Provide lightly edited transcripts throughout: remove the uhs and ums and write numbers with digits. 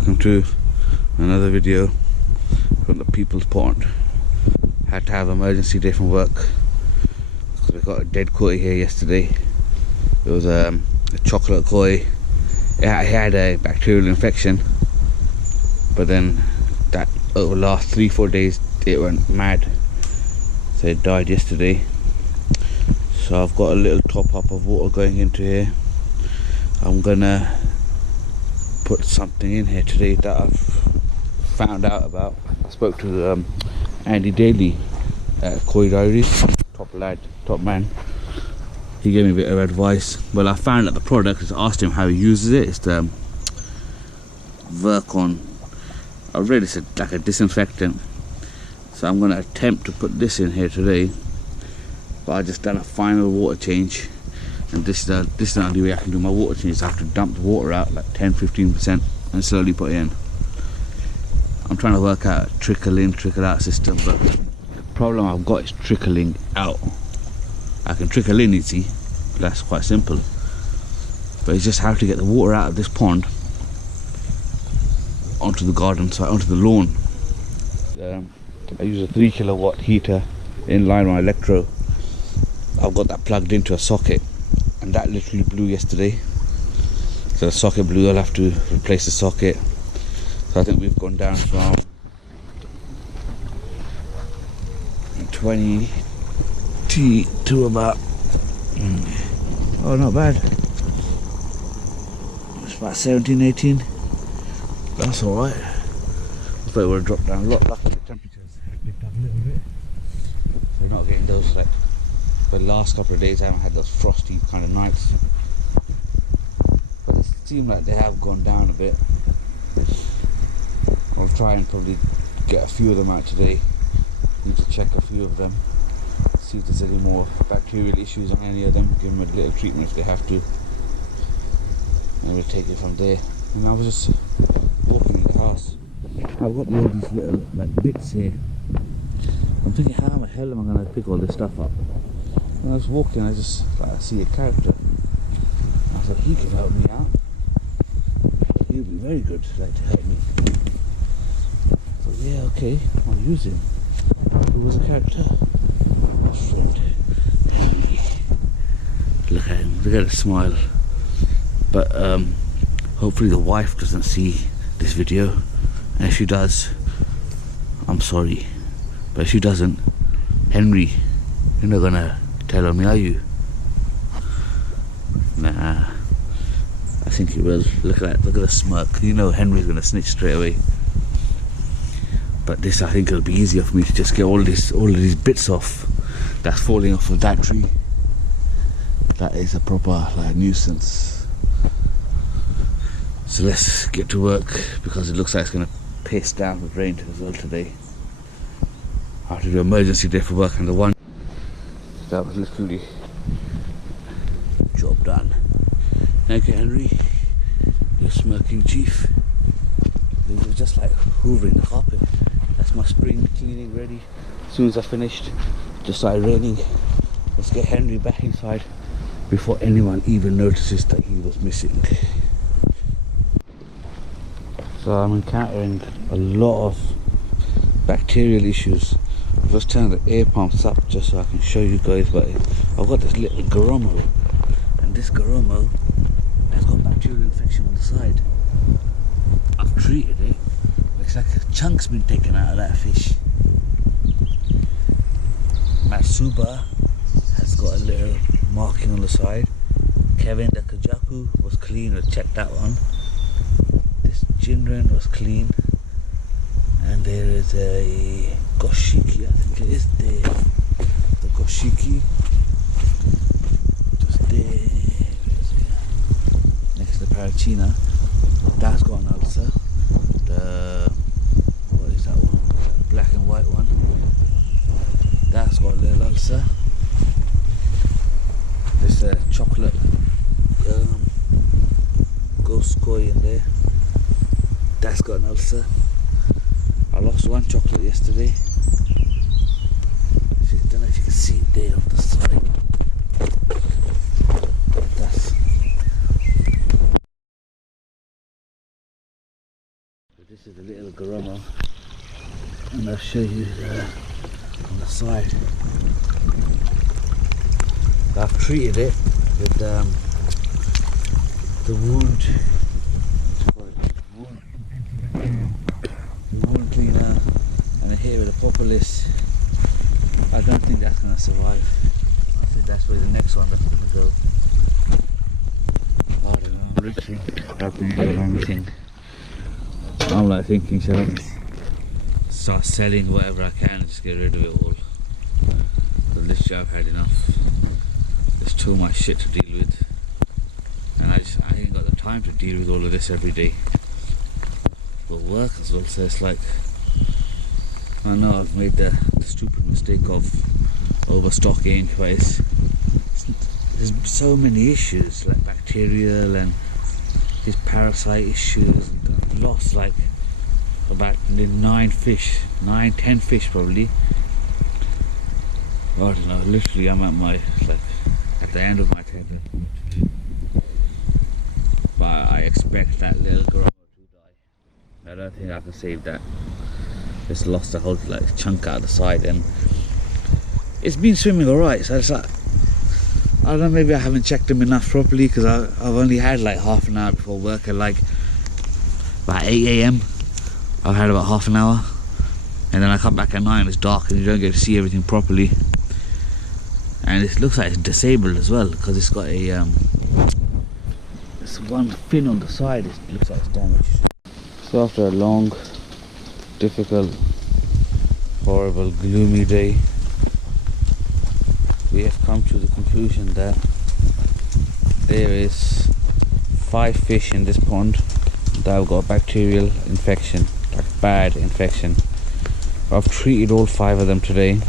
welcome to another video from the People's Pond. Had to have emergency day from work because we got a dead koi here yesterday. It was a chocolate koi. It had a bacterial infection, but then that over the last 3-4 days it went mad, so it died yesterday. So I've got a little top up of water going into here. I'm gonna put something in here today that I've found out about. I spoke to Andy Daly at Koi Diaries, top lad, top man. He gave me a bit of advice. Well, I found out the product. I asked him how he uses it. It's the Vercon. I read it's like a disinfectant, so I'm going to attempt to put this in here today. But I just done a final water change, and this is the only way I can do my water change. I have to dump the water out like 10-15% and slowly put it in. I'm trying to work out a trickle in, trickle out system, but the problem I've got is trickling out. I can trickle in, you see, that's quite simple, but it's just how to get the water out of this pond onto the garden side, onto the lawn. I use a 3 kilowatt heater in line with my electro. I've got that plugged into a socket, and that literally blew yesterday. So the socket blew. I'll have to replace the socket. So I think we've gone down from 20 to about oh, not bad, it's about 17-18. That's alright. I thought it would have dropped down a lot. Luckily the temperatures picked up a little bit, so we're not getting those, like, for the last couple of days I haven't had those frosty kind of nights, but it seems like they have gone down a bit. I'll try and probably get a few of them out today. Need to check a few of them, see if there's any more bacterial issues on any of them, give them a little treatment if they have to, and we'll take it from there. And I was just walking in the house. I've got all these little like bits here. I'm thinking, how the hell am I going to pick all this stuff up? When I was walking, I just like, I see a character. I thought he could help me out. He would be very good, like, to help me. So yeah, okay, I'll use him. Who was the character? My friend Henry. Look at him, look at the smile. But hopefully the wife doesn't see this video, and if she does, I'm sorry. But if she doesn't, Henry, you're not gonna tell on me, are you? Nah, I think he will. Look at that, look at the smirk. You know Henry's gonna snitch straight away. But this, I think it'll be easier for me to just get all of these bits off that's falling off of that tree. That is a proper like nuisance. So let's get to work, because it looks like it's gonna piss down with rain as well today. I have to do emergency day for work, and the one that was literally job done. Thank you, Henry. You're smirking chief. They were just like hoovering the carpet. That's my spring cleaning ready. As soon as I finished, just started raining. Let's get Henry back inside before anyone even notices that he was missing. So I'm encountering a lot of bacterial issues. I've just turned the air pumps up just so I can show you guys, but I've got this little garomo, and this garomo has got bacterial infection on the side. I've treated it. Looks like a chunk's been taken out of that fish. Matsuba has got a little marking on the side. Kevin the Kajaku was clean, I checked that one. This Jinren was clean. And there is a Goshiki, I think it is there. The Goshiki. Just there. Next to the Parachina. That's got an ulcer. What is that one? The black and white one. That's got a little ulcer. There's a chocolate ghost koi in there. That's got an ulcer. I lost one chocolate yesterday. I don't know if you can see it there on the side. This is the little garumo, and I'll show you on the side. I've treated it with the wound cleaner, and I hit it with a propolis. I don't think that's going to survive. I think that's where the next one that's going to go. I don't know, I'm literally grabbing everything. I'm like thinking, shall I start selling whatever I can and just get rid of it all? But literally I've had enough. There's too much shit to deal with, and I ain't got the time to deal with all of this every day. But work as well, so it's like, I know I've made the stupid mistake of overstocking, but there's so many issues like bacterial and these parasite issues, and I've lost like about 10 fish probably. I don't know, literally I'm at my, like, at the end of my tether. But I expect that little garumo to die. I don't think I can save that. Just lost a whole like chunk out of the side, and it's been swimming alright, so it's like, I don't know, maybe I haven't checked him enough properly, because I've only had like half an hour before work at like about 8 AM. I've had about half an hour, and then I come back at 9, it's dark and you don't get to see everything properly. And it looks like it's disabled as well, because it's got a this one fin on the side, it looks like it's damaged. So after a long, difficult, horrible, gloomy day, we have come to the conclusion that there is 5 fish in this pond that have got bacterial infection, like bad infection. I've treated all 5 of them today.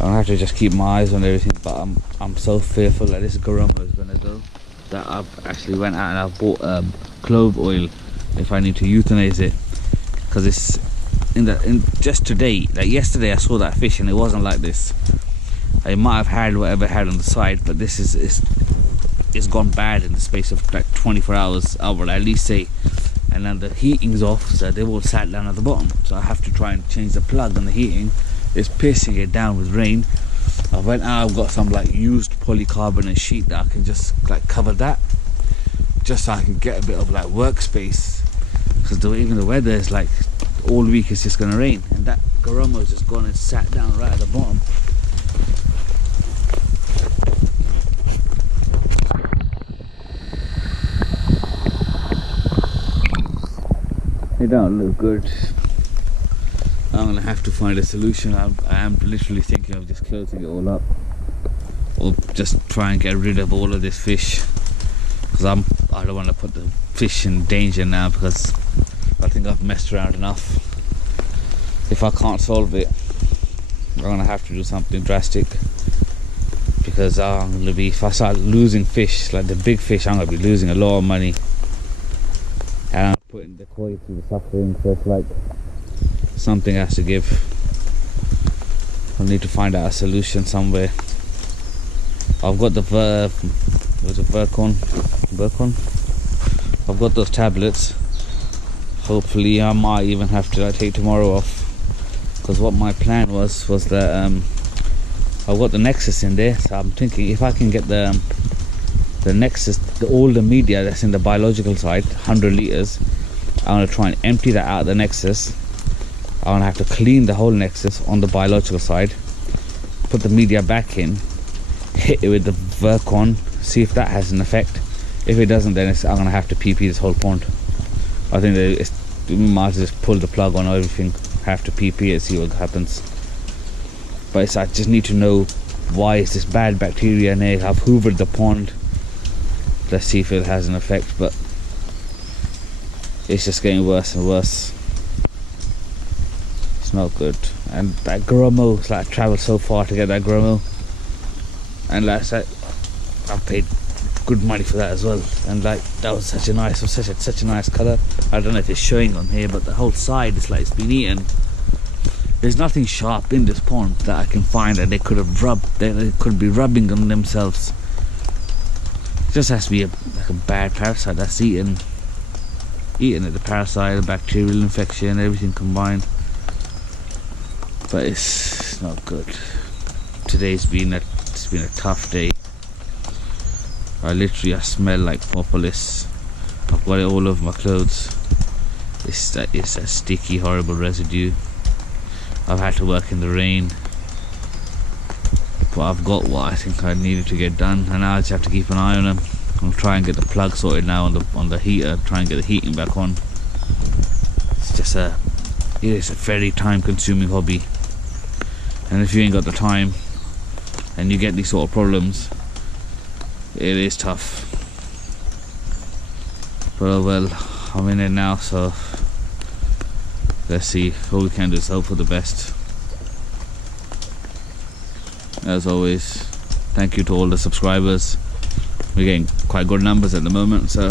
I have to just keep my eyes on everything, but I'm so fearful that this garumo is gonna go that I've actually went out and I've bought clove oil if I need to euthanize it, because it's in just today, like yesterday I saw that fish and it wasn't like this. I might have had whatever it had on the side, but this is it's gone bad in the space of like 24 hours, I will at least say. And then the heating's off, so they all sat down at the bottom, so I have to try and change the plug on the heating. It's pissing it down with rain. I went out, I've got some like used polycarbonate sheet that I can just like cover that, just so I can get a bit of like workspace, because even the weather is like all week it's just gonna rain, and that garumo's just gone and sat down right at the bottom. They don't look good. I'm gonna have to find a solution. I am literally thinking of just closing it all up, or just try and get rid of all of this fish, because I don't want to put the fish in danger now, because I think I've messed around enough. If I can't solve it, I'm gonna have to do something drastic, because I'm gonna be, if I start losing fish, like the big fish, I'm gonna be losing a lot of money, and I'm putting the koi through the suffering. So it's like something has to give. I need to find out a solution somewhere. I've got the Vercon. I've got those tablets. Hopefully I might even have to take tomorrow off, because what my plan was that I've got the Nexus in there, so I'm thinking if I can get the Nexus, the older media that's in the biological side, 100 litres, I'm going to try and empty that out of the Nexus. I'm going to have to clean the whole Nexus on the biological side, put the media back in, hit it with the Vercon, see if that has an effect. If it doesn't, then I'm going to have to PP this whole pond. I think we might just pull the plug on everything, have to PP it, see what happens. But I just need to know, why is this bad bacteria in there? I've hoovered the pond. Let's see if it has an effect, but it's just getting worse and worse. It's not good. And that garumo, it's like I travelled so far to get that garumo, and like I said, I paid good money for that as well. And like that was such a nice colour. I don't know if it's showing on here, but the whole side is like it's been eaten. There's nothing sharp in this pond that I can find that they could have rubbed. They could be rubbing on themselves. It just has to be like a bad parasite that's eaten. eating it, the parasite, the bacterial infection, everything combined. But it's not good. Today's been a tough day. I smell like propolis. I've got it all over my clothes. It's a sticky, horrible residue. I've had to work in the rain, but I've got what I think I needed to get done, and now I just have to keep an eye on them. I'm trying to get the plug sorted now on the heater, try and get the heating back on. It is a very time-consuming hobby, and if you ain't got the time and you get these sort of problems, it is tough. But oh well, I'm in it now, so let's see. All we can do is hope for the best. As always, thank you to all the subscribers. We're getting quite good numbers at the moment, so